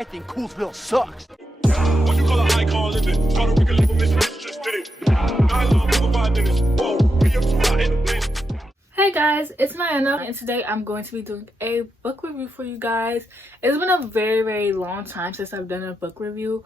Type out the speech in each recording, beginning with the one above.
I think Coolsville sucks. What you call an icon living? Puerto Rican living, Miss Rich just did it. I love over 5 minutes. Whoa, we up too hot in the place. Hey guys, it's Nayana, and today I'm going to be doing a book review for you guys. It's been a very long time since I've done a book review,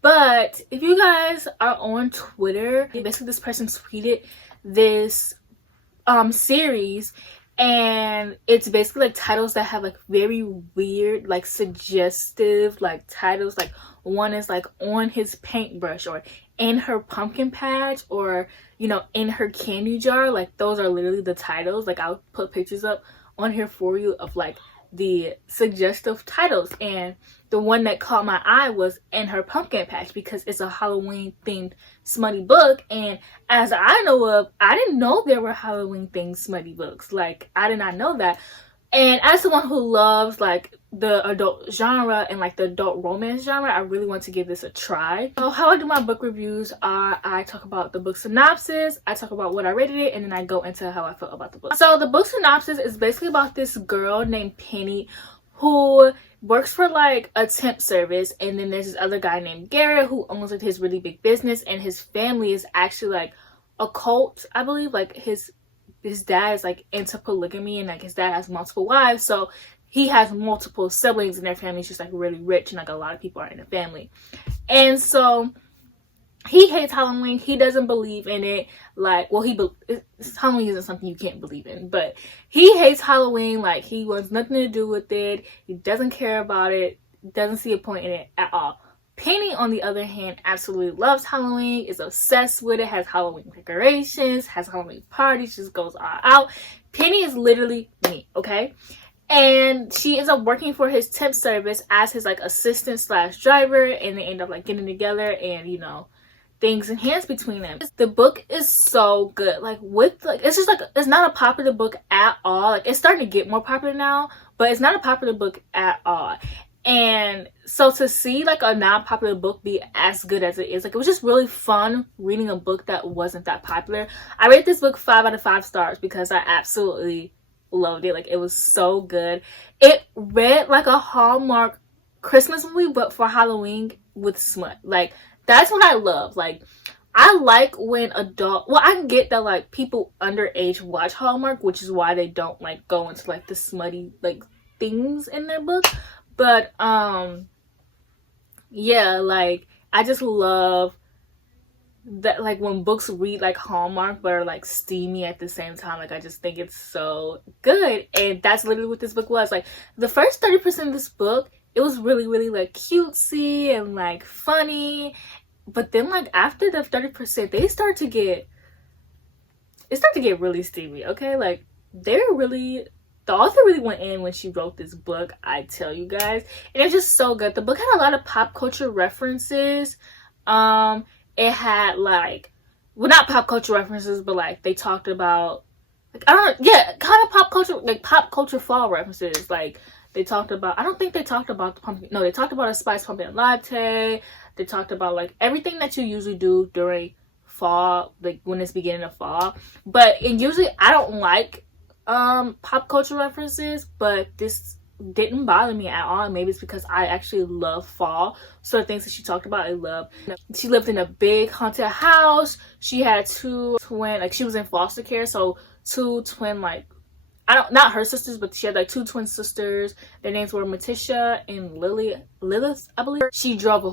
but if you guys are on Twitter, basically this person tweeted this series, and it's basically like titles that have like very weird, like suggestive like titles. Like one is like on his paintbrush, or in her pumpkin patch, or you know, in her candy jar. Like those are literally the titles. Like I'll put pictures up on here for you of like the suggestive titles, and the one that caught my eye was in her pumpkin patch because it's a Halloween themed smutty book, and as I know of, I didn't know there were Halloween themed smutty books. Like I did not know that. And as someone who loves like the adult genre and like the adult romance genre, I really want to give this a try. So how I do my book reviews are I talk about the book synopsis, I talk about what I rated it, and then I go into how I felt about the book. So the book synopsis is basically about this girl named Penny who works for like a temp service, and then there's this other guy named Garrett who owns like his really big business, and his family is actually like a cult, I believe. Like his dad is like into polygamy, and like his dad has multiple wives, so he has multiple siblings, and their family's just like really rich, and like a lot of people are in the family. And so he hates Halloween. He doesn't believe in it. Like, well, Halloween isn't something you can't believe in, but he hates Halloween. Like, he wants nothing to do with it. He doesn't care about it. Doesn't see a point in it at all. Penny, on the other hand, absolutely loves Halloween, is obsessed with it, has Halloween decorations, has Halloween parties, just goes all out. Penny is literally me, okay? And she ends up working for his temp service as his like assistant slash driver, and they end up like getting together, and you know, things enhance between them. The book is so good. Like with like, it's just like, it's not a popular book at all. Like it's starting to get more popular now, but it's not a popular book at all. And so to see like a non-popular book be as good as it is, like it was just really fun reading a book that wasn't that popular. I rate this book 5 out of 5 stars because I absolutely loved it. Like it was so good. It read like a Hallmark Christmas movie, but for Halloween with smut. Like that's what I love. Like I like when well, I get that like people underage watch Hallmark, which is why they don't like go into like the smutty like things in their book. But yeah, like I just love that, like when books read like Hallmark but are like steamy at the same time. Like I just think it's so good, and that's literally what this book was. Like the first 30% of this book, it was really like cutesy and like funny, but then like after the 30%, it start to get really steamy, okay? Like the author really went in when she wrote this book, I tell you guys. And it's just so good. The book had a lot of pop culture references. It had like, well, not pop culture references, but like they talked about, like, I don't know, yeah, kind of pop culture, like pop culture fall references. Like they talked about, I don't think they talked about the pumpkin, no, they talked about a spice pumpkin latte. They talked about like everything that you usually do during fall, like when it's beginning of fall. But usually I don't like pop culture references, but this didn't bother me at all. Maybe it's because I actually love fall, so the things that she talked about I love. She lived in a big haunted house. She had 2 twin, like she was in foster care, so 2 twin, like not her sisters, but she had like 2 twin sisters. Their names were Matisha and Lilith, I believe. She drove a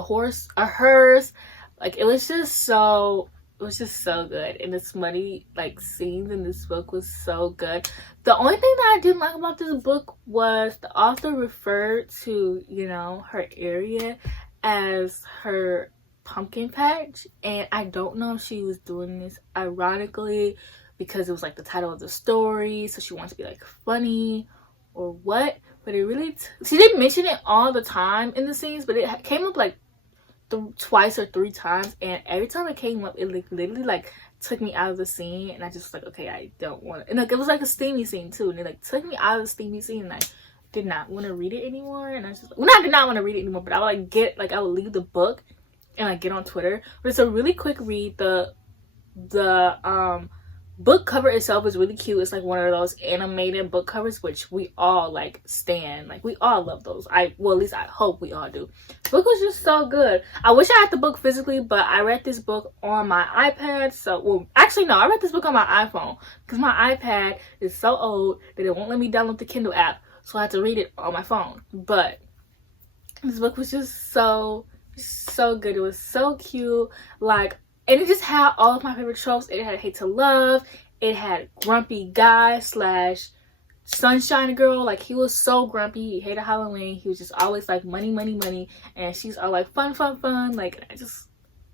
hearse. Like it was just so good, and the smutty like scenes in this book was so good. The only thing that I didn't like about this book was the author referred to, you know, her area as her pumpkin patch, and I don't know if she was doing this ironically because it was like the title of the story, so she wanted to be like funny or what, but it really she didn't mention it all the time in the scenes, but it came up like twice or 3 times, and every time it came up, it like literally like took me out of the scene, and I just was like, okay, I don't want it. And like it was like a steamy scene too, and it like took me out of the steamy scene, and I did not want to read it anymore. And I just, well, I did not want to read it anymore, but I would like I would leave the book and like get on Twitter. But it's a really quick read. The book cover itself is really cute. It's like one of those animated book covers, which we all like stan. Like we all love those. Well, at least I hope we all do. The book was just so good. I wish I had the book physically, but I read this book on my iPad. So, well, actually no, I read this book on my iPhone because my iPad is so old that it won't let me download the Kindle app. So I had to read it on my phone. But this book was just so good. It was so cute. Like, and it just had all of my favorite tropes. It had hate to love. It had grumpy guy slash sunshine girl. Like, he was so grumpy. He hated Halloween. He was just always like money, money, money. And she's all like fun, fun, fun. Like, I just,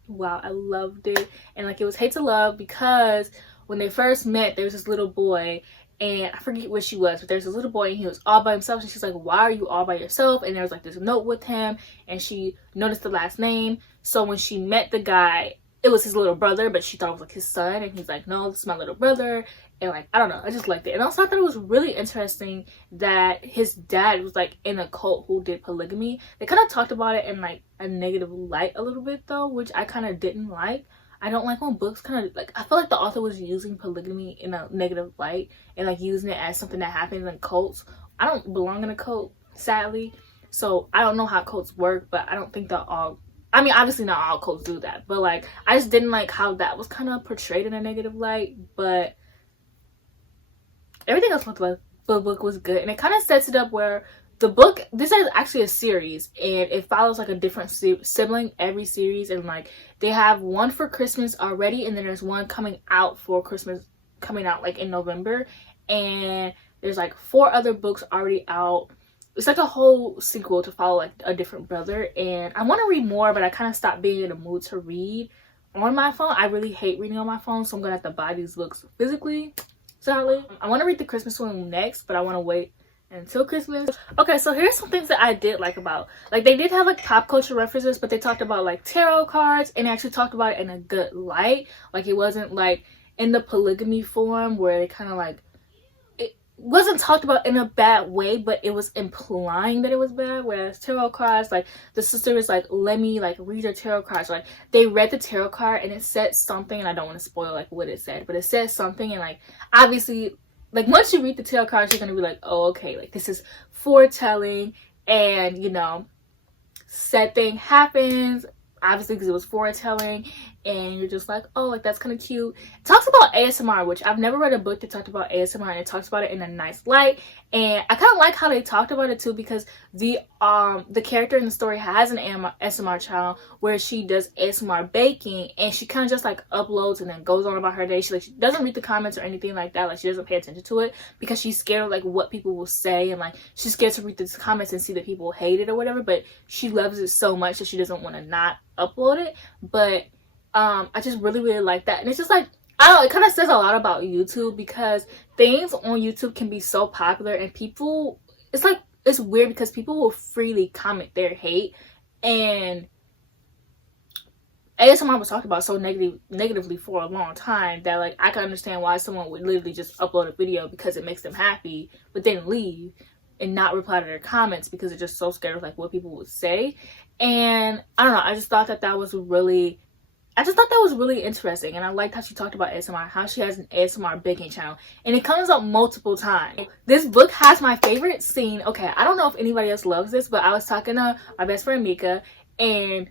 wow, I loved it. And like, it was hate to love because when they first met, there was this little boy. And I forget what she was, but there's this little boy and he was all by himself. And she's like, why are you all by yourself? And there was like this note with him. And she noticed the last name. So when she met the guy, it was his little brother, but she thought it was like his son. And he's like, no, this is my little brother. And like, I don't know, I just liked it. And also I thought it was really interesting that his dad was like in a cult who did polygamy. They kind of talked about it in like a negative light a little bit though, which I kind of didn't like. I don't like when books kind of like, I feel like the author was using polygamy in a negative light and like using it as something that happens in cults. I don't belong in a cult, sadly. So I don't know how cults work, but I don't think they're all, I mean, obviously not all cults do that, but like, I just didn't like how that was kind of portrayed in a negative light, but everything else about the book was good. And it kind of sets it up where the book, this is actually a series and it follows like a different sibling every series, and like they have one for Christmas already and then there's one coming out for Christmas, coming out like in November, and there's like 4 other books already out. It's like a whole sequel to follow like a different brother, and I want to read more, but I kind of stopped being in the mood to read on my phone. I really hate reading on my phone, so I'm gonna have to buy these books physically, sadly. I want to read the Christmas one next, but I want to wait until Christmas. Okay, so here's some things that I did like about, like, they did have like pop culture references, but they talked about like tarot cards and actually talked about it in a good light. Like, it wasn't like in the polygamy form where they kind of like, it wasn't talked about in a bad way, but it was implying that it was bad. Whereas tarot cards, like the sister was like, let me like read your tarot cards. Like, they read the tarot card and it said something, and I don't want to spoil like what it said, but it said something, and like obviously, like, once you read the tarot cards, you're gonna be like, oh, okay, like this is foretelling, and you know, said thing happens, obviously because it was foretelling, and you're just like, oh, like that's kind of cute. It talks about ASMR, which I've never read a book that talked about ASMR, and it talks about it in a nice light, and I kind of like how they talked about it too, because the character in the story has an ASMR channel where she does ASMR baking, and she kind of just like uploads and then goes on about her day. She doesn't read the comments or anything like that. Like, she doesn't pay attention to it because she's scared of like what people will say, and like she's scared to read the comments and see that people hate it or whatever, but she loves it so much that she doesn't want to not upload it. But I just really like that. And it's just like, I don't know, it kind of says a lot about YouTube, because things on YouTube can be so popular and people, it's like, it's weird because people will freely comment their hate, and ASMR was talked about so negatively for a long time that like I can understand why someone would literally just upload a video because it makes them happy, but then leave and not reply to their comments because they're just so scared of like what people would say. And I don't know, I just thought that was really interesting, and I liked how she talked about ASMR, how she has an ASMR baking channel, and it comes up multiple times. This book has my favorite scene. Okay, I don't know if anybody else loves this, but I was talking to my best friend Mika, and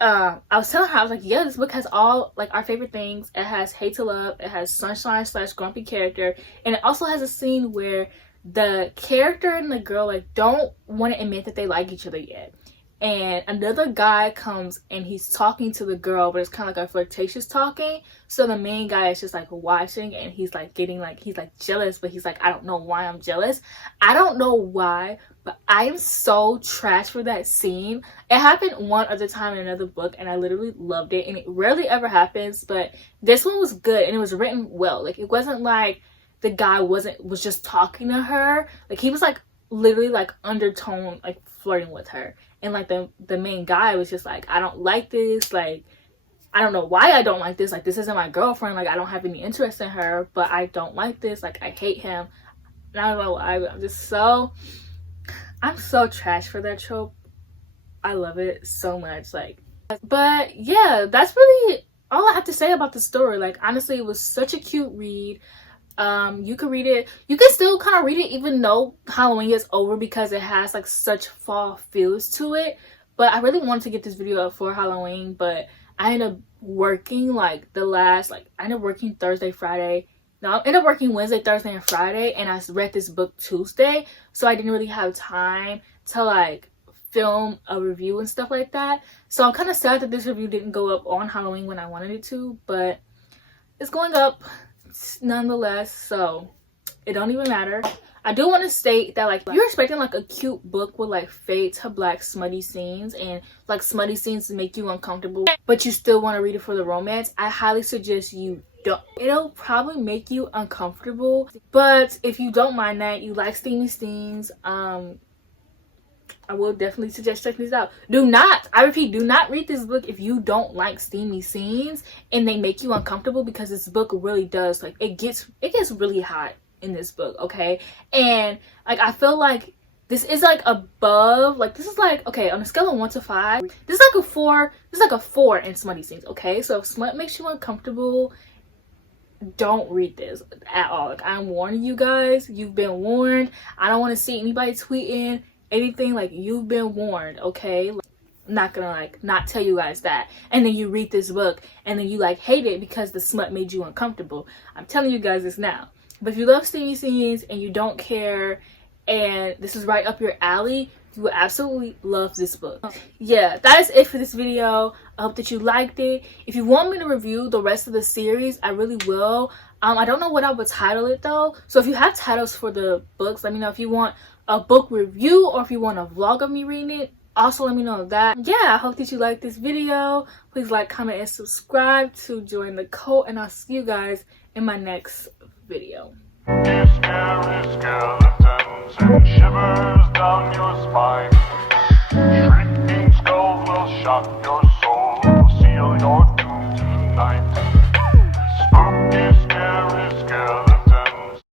I was telling her, I was like, yeah, this book has all like our favorite things. It has hate to love, it has sunshine slash grumpy character, and it also has a scene where the character and the girl like don't want to admit that they like each other yet, and another guy comes and he's talking to the girl, but it's kind of like a flirtatious talking. So the main guy is just like watching, and he's like getting like, he's like jealous, but he's like, I don't know why I'm jealous. I don't know why, but I am so trash for that scene. It happened one other time in another book, and I literally loved it, and it rarely ever happens, but this one was good, and it was written well. Like, it wasn't like the guy was just talking to her. Like, he was like literally like undertone like flirting with her, and like the main guy was just like, I don't like this, like I don't know why I don't like this, like this isn't my girlfriend, like I don't have any interest in her, but I don't like this, like I hate him. And I don't know why, I'm so trash for that trope. I love it so much. Like, but yeah, that's really all I have to say about the story. Like, honestly, it was such a cute read. You can read it, you can still kind of read it even though Halloween is over, because it has like such fall feels to it. But I really wanted to get this video up for Halloween, but I ended up working like I ended up working Thursday, Friday. No, I ended up working Wednesday, Thursday, and Friday, and I read this book Tuesday, so I didn't really have time to like film a review and stuff like that. So I'm kind of sad that this review didn't go up on Halloween when I wanted it to, but it's going up nonetheless, so it don't even matter. I do want to state that, like, if you're expecting like a cute book with like fade to black smutty scenes and like smutty scenes to make you uncomfortable, but you still want to read it for the romance, I highly suggest you don't. It'll probably make you uncomfortable, but if you don't mind that, you like steamy scenes, I will definitely suggest checking this out. I repeat, do not read this book if you don't like steamy scenes and they make you uncomfortable, because this book really does, like, it gets really hot in this book, okay? And like, I feel like this is like above, like, this is like, okay, on a scale of 1 to 5, this is like a 4. This is like a 4 in smutty scenes, okay? So if smut makes you uncomfortable, don't read this at all. Like, I'm warning you guys, you've been warned. I don't want to see anybody tweeting anything, like, you've been warned, okay? Like, I'm not gonna like not tell you guys that, and then you read this book and then you like hate it because the smut made you uncomfortable. I'm telling you guys this now. But if you love steamy scenes and you don't care, and this is right up your alley, you will absolutely love this book. Yeah, that is it for this video. I hope that you liked it. If you want me to review the rest of the series, I really will. I don't know what I would title it though, so if you have titles for the books, let me know. If you want a book review or if you want a vlog of me reading it, also let me know that. Yeah, I hope that you liked this video. Please like, comment, and subscribe to join the cult, and I'll see you guys in my next video. Scary skeletons and shivers down your spine. Shrieking skulls will shock your soul, seal your